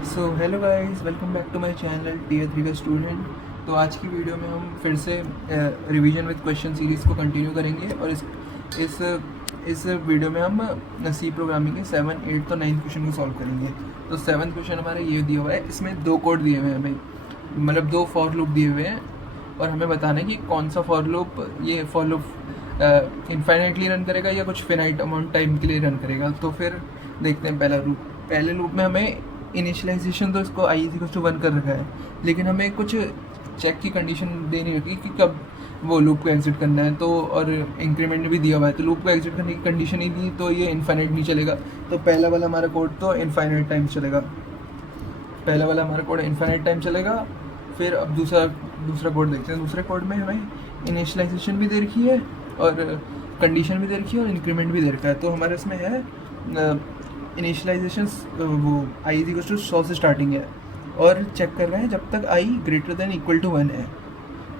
So hello guys, welcome back to my channel tier 3 का student. तो आज की वीडियो में हम फिर से रिवीजन विद क्वेश्चन सीरीज़ को कंटिन्यू करेंगे और इस इस वीडियो में हम सी प्रोग्रामिंग के 7, 8 तो 9 क्वेश्चन को सॉल्व करेंगे। तो 7th क्वेश्चन हमारा ये दिया हुआ है, इसमें 2 कोड दिए हुए हैं हमें, मतलब 2 फॉर लूप दिए हुए हैं और हमें बताना है कि कौन सा फॉर लूप इनफाइनाइटली रन करेगा या कुछ फिनाइट अमाउंट टाइम के लिए रन करेगा। तो फिर देखते हैं पहले लूप में हमें इनिशियलाइजेशन तो इसको आई इक्वल टू 1 कर रखा है, लेकिन हमें कुछ चेक की कंडीशन देनी होगी कि कब वो लूप को एग्जिट करना है। तो और इंक्रीमेंट भी दिया हुआ है, तो लूप को एग्जिट करने की कंडीशन ही दी तो ये इनफाइनाइट नहीं चलेगा। तो पहला वाला हमारा कोड तो इनफाइनाइट टाइम चलेगा, पहला वाला हमारा कोड इनफाइनाइट टाइम चलेगा। फिर अब दूसरा कोड देखते हैं। दूसरे कोड में हमें इनिशियलाइजेशन भी दे रखी है और कंडीशन भी दे रखी है और इंक्रीमेंट भी दे रखा है। तो हमारे इसमें है इनिशियलाइजेशन वो आई इज इक्वल टू 100 से स्टार्टिंग है और चेक कर रहे हैं जब तक आई ग्रेटर देन इक्वल टू 1 है,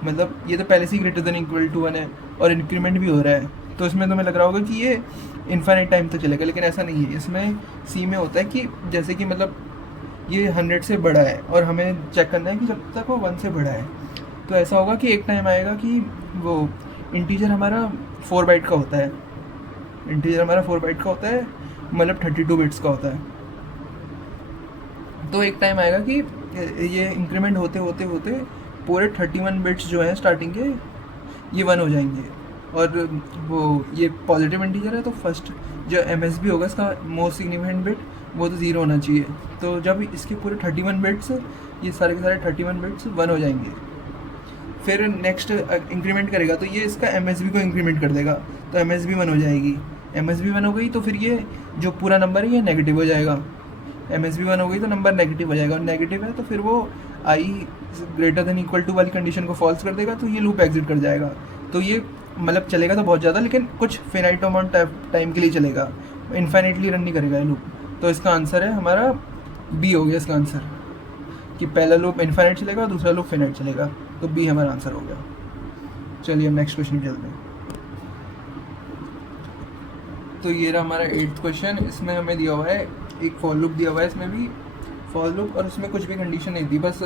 मतलब ये तो पहले से ही ग्रेटर देन इक्वल टू 1 है और इंक्रीमेंट भी हो रहा है। तो इसमें तुम्हें लग रहा होगा कि ये इनफाइनाइट टाइम तक चलेगा, लेकिन ऐसा नहीं है। इसमें सी में होता है कि जैसे कि मतलब ये 100 से बड़ा है और हमें चेक करना है कि जब तक वो 1 से बड़ा है। तो ऐसा होगा कि एक टाइम आएगा कि वो इंटीजर हमारा 4 बाइट का होता है, इंटीजर हमारा 4 बाइट का होता है, मतलब 32 बिट्स का होता है। तो एक टाइम आएगा कि ये इंक्रीमेंट होते होते होते पूरे 31 बिट्स जो हैं स्टार्टिंग के ये 1 हो जाएंगे। और वो ये पॉजिटिव इंटीजर है तो फर्स्ट जो एमएसबी होगा इसका मोस्ट सिग्निफिकेंट बिट वो तो 0 होना चाहिए। तो जब इसके पूरे 31 बिट्स, ये सारे के सारे 31 बिट्स 1 हो जाएंगे, फिर नेक्स्ट इंक्रीमेंट करेगा तो ये इसका एमएसबी को इंक्रीमेंट कर देगा, तो एमएसबी 1 हो जाएगी। एमएसबी 1 हो गई तो फिर ये जो पूरा नंबर है ये नेगेटिव हो जाएगा। एमएसबी 1 हो गई तो नंबर नेगेटिव हो जाएगा और नेगेटिव है तो फिर वो आई ग्रेटर देन इक्वल टू वाली कंडीशन को फॉल्स कर देगा, तो ये लूप एग्जिट कर जाएगा। तो ये मतलब चलेगा तो बहुत ज़्यादा, लेकिन कुछ फिनाइट अमाउंट टाइम के लिए चलेगा, इनफाइनाइटली रन नहीं करेगा ये लूप। तो इसका आंसर है हमारा बी हो गया इसका आंसर, कि पहला लूप इनफाइनाइट चलेगा और दूसरा लूप फिनाइट चलेगा। तो बी हमारा आंसर हो गया। चलिए हम नेक्स्ट क्वेश्चन चलते हैं। तो ये रहा हमारा 8th क्वेश्चन। इसमें हमें दिया हुआ है एक फॉर लूप दिया हुआ है, इसमें भी फॉर लूप और उसमें कुछ भी कंडीशन नहीं दी, बस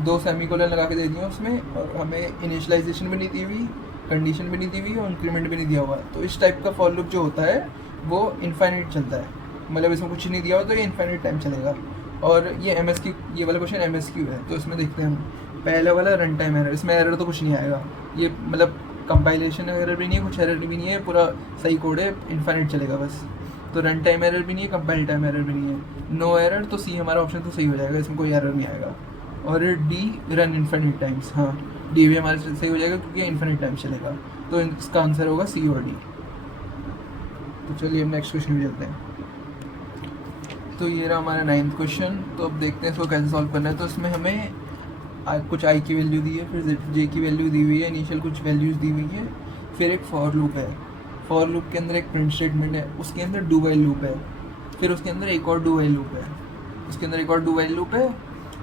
2 सेमीकोलन लगा के दे दिया उसमें, और हमें इनिशियलाइजेशन भी नहीं दी हुई, कंडीशन भी नहीं दी हुई और इंक्रीमेंट भी नहीं दिया हुआ। तो इस टाइप का फॉर लूप जो होता है वो इनफाइनाइट चलता है, मतलब इसमें कुछ नहीं दिया हुआ तो ये इनफाइनाइट टाइम चलेगा। और ये ये वाला क्वेश्चन MSQ है। तो इसमें देखते हैं हम पहला वाला रन टाइम एरर, इसमें एरर तो कुछ नहीं आएगा, ये मतलब कंपाइलेशन एरर भी नहीं है, कुछ एरर भी नहीं है, पूरा सही कोड है, इनफाइनाइट चलेगा बस। तो रन टाइम एरर भी नहीं है, कंपाइल टाइम एरर भी नहीं है, नो एरर। तो सी हमारा ऑप्शन तो सही हो जाएगा, इसमें कोई एरर नहीं आएगा। और डी रन इनफाइनाइट टाइम्स, हाँ डी भी हमारा सही हो जाएगा क्योंकि इनफाइनाइट टाइम चलेगा। तो इसका आंसर होगा सी और डी। तो चलिए हम नेक्स्ट क्वेश्चन में चलते हैं। तो ये रहा हमारा 9th क्वेश्चन। तो अब देखते हैं इसको कैसे सॉल्व करना है। तो इसमें हमें कुछ आई की वैल्यू दी है, फिर जे की वैल्यू दी हुई है, इनिशियल कुछ वैल्यूज़ दी हुई है, फिर एक फॉर लूप है। फॉर लूप के अंदर एक प्रिंट स्टेटमेंट है, उसके अंदर डू वाइल लूप है, फिर उसके अंदर एक और डू वाइल लूप है, उसके अंदर एक और डू वाइल लूप है,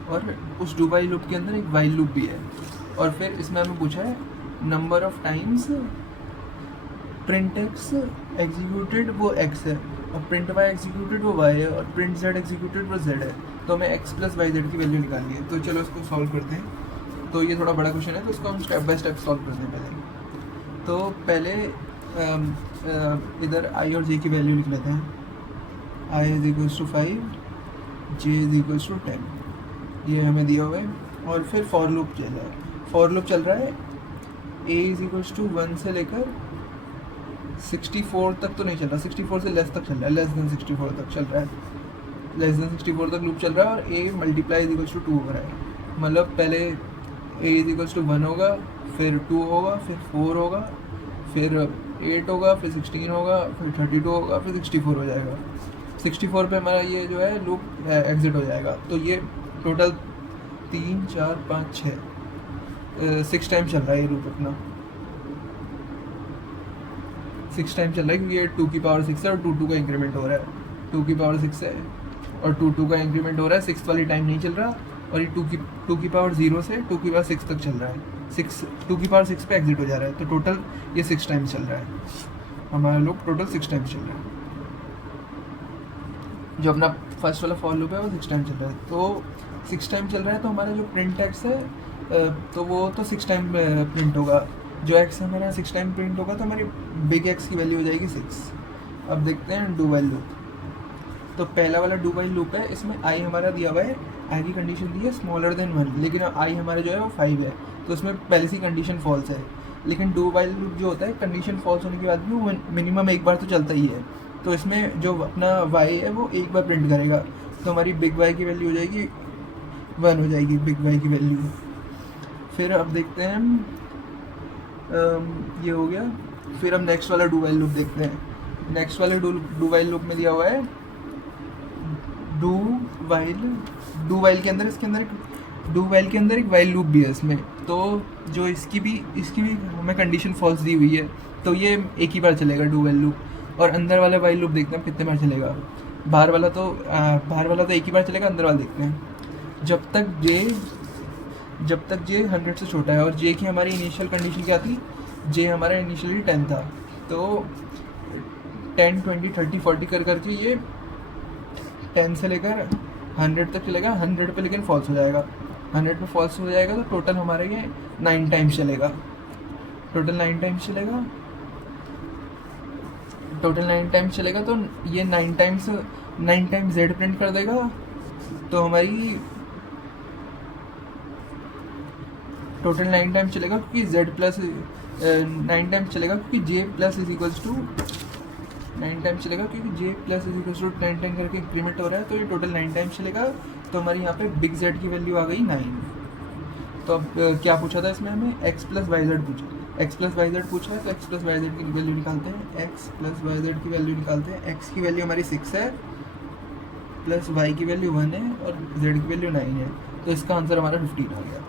और उस डू वाइल लूप के अंदर एक वाइल लूप भी है। और फिर इसमें हमें पूछा है number of times print x executed वो एक्स है, और प्रिंट वाई एग्जीक्यूटेड वो वाई है, और प्रिंट जेड एग्जीक्यूटेड वो जेड है। तो हमें एक्स प्लस वाई जेड की वैल्यू निकालनी है। तो चलो इसको सॉल्व करते हैं। तो ये थोड़ा बड़ा क्वेश्चन है, तो इसको हम स्टेप बाय स्टेप सॉल्व करते हैं पहले। तो पहले इधर आई और जे की वैल्यू लिख लेते हैं। I is equals to 5, j is equals to 10, ये हमें दिया हुआ है। और फिर फॉर लूप चल रहा है, फॉर लूप चल रहा है ए इज इक्वल्स टू 1 से लेकर 64 तक तो नहीं चल रहा, 64 से लेस तक चल रहा है, लेस देन 64 तक चल रहा है, लेस देन 64 तक लूप चल रहा है। और A multiply is equals to 2 हो रहा है, मतलब पहले ए इज इक्वल्स टू 1 होगा, फिर 2 होगा, फिर 4 होगा, फिर 8 होगा, फिर 16 होगा, फिर 32 होगा, फिर 64 हो जाएगा। 64 पे हमारा ये जो है लूप एग्जिट हो जाएगा। तो ये टोटल 3 4 5 6 6 टाइम चल रहा है ये लूप अपना, 6 टाइम चल रहा है क्योंकि ये 2 की पावर 6 है और 2 का इंक्रीमेंट हो रहा है, 2 की पावर 6 है और 2 का इंक्रीमेंट हो रहा है, 6 वाली टाइम नहीं चल रहा। और ये 2 की पावर 0 से 2 की पावर 6 तक चल रहा है, 2 की पावर 6 पे एग्जिट हो जा रहा है। तो टोटल ये 6 टाइम्स चल रहा है, हमारा लूप टोटल 6 टाइम्स चल रहा है। जो अपना फर्स्ट वाला फॉर लूप है वो 6 टाइम चल रहा है, तो 6 टाइम चल रहा है, तो हमारा जो प्रिंट एक्स है तो वो तो 6 टाइम प्रिंट होगा। जो एक्स हमारा 6 टाइम प्रिंट होगा तो हमारी बिग एक्स की वैल्यू हो जाएगी 6। अब देखते हैं डू वाइल लूप। तो पहला वाला डू वाइल लूप है, इसमें आई हमारा दिया हुआ है, आई की कंडीशन दी है स्मॉलर देन 1, लेकिन आई हमारा जो है वो 5 है, तो उसमें पहले से कंडीशन फॉल्स है। लेकिन डू वाइल लूप जो होता है कंडीशन फॉल्स होने के बाद भी वो मिनिमम एक बार तो चलता ही है, तो इसमें जो अपना वाई है वो एक बार प्रिंट करेगा, तो हमारी बिग वाई की वैल्यू हो जाएगी 1 हो जाएगी बिग वाई की वैल्यू। फिर अब देखते हैं हम ये हो गया। फिर हम नेक्स्ट वाला डू वाइल लूप देखते हैं। नेक्स्ट वाले डू वाइल लूप में दिया हुआ है डू वाइल के अंदर, इसके अंदर डू वाइल के अंदर एक वाइल लूप भी है इसमें, तो जो इसकी भी हमें कंडीशन फॉल्स दी हुई है, तो ये एक ही बार चलेगा डू वाइल लूप। और अंदर वाला वाइल लूप देखते हैं कितने बार चलेगा। बाहर वाला तो एक ही बार चलेगा, अंदर वाला देखते हैं। जब तक जे 100 से छोटा है, और जे की हमारी इनिशियल कंडीशन क्या थी, जे हमारा इनिशियली 10 था, तो 10 20 30 40 कर करके ये 10 से लेकर 100 तक चलेगा। 100 पे लेकिन फॉल्स हो जाएगा, 100 पे फॉल्स हो जाएगा, तो टोटल हमारा ये 9 टाइम्स चलेगा। टोटल 9 टाइम्स चलेगा, तो ये 9 टाइम्स जेड प्रिंट कर देगा, तो हमारी टोटल 9 टाइम्स चलेगा, क्योंकि जेड प्लस 9 टाइम्स चलेगा, क्योंकि j plus is equals to 9 times चलेगा, क्योंकि j plus is equals to 9 time करके इंक्रीमेंट हो रहा है, तो ये टोटल 9 टाइम्स चलेगा। तो हमारी यहाँ पे बिग जेड की वैल्यू आ गई 9। तो अब क्या पूछा था इसमें हमें, एक्स प्लस वाई जेड पूछा है, तो एक्स प्लस वाई जेड की वैल्यू निकालते हैं। एक्स की वैल्यू हमारी 6 है, प्लस वाई की वैल्यू 1 है, और जेड की वैल्यू 9 है, तो इसका आंसर हमारा 15 आ गया।